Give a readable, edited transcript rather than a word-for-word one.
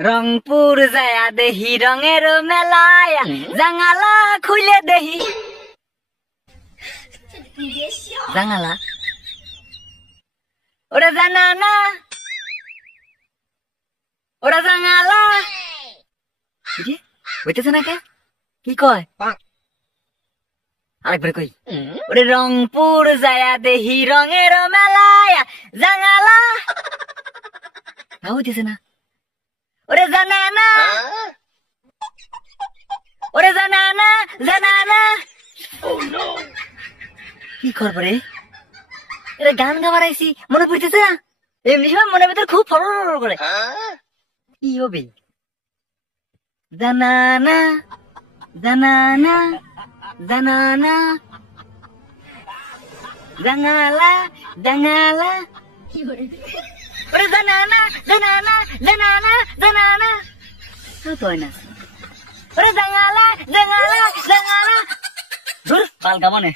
রংপুর যায়া দেহি রঙের মেলায় জাঙ্গালা খুলে দেহি জাঙ্গালা ওরা জানা না ওরা জাঙ্গালা হইতেছে না কে কি কয় আরেকবার কই ওরে রংপুর যায়া দেহি রঙের মেলায় জাঙ্গালা হইতেছে না ওরে জানা না ওরে জানা না জানা না কি করবো রে এটা গান গাবার আইসি মনে পড়তেছে না এমনি সময় মনে ভিতরে খুব ফরফর করে কি হবে জানা না জানা না জানা না জাঙ্গালা জাঙ্গালা ওরে জানা না জানা না জানা না জানা না তো না ওরে জাঙ্গালা জাঙ্গালা জাঙ্গালা ধুর পাল গাবনে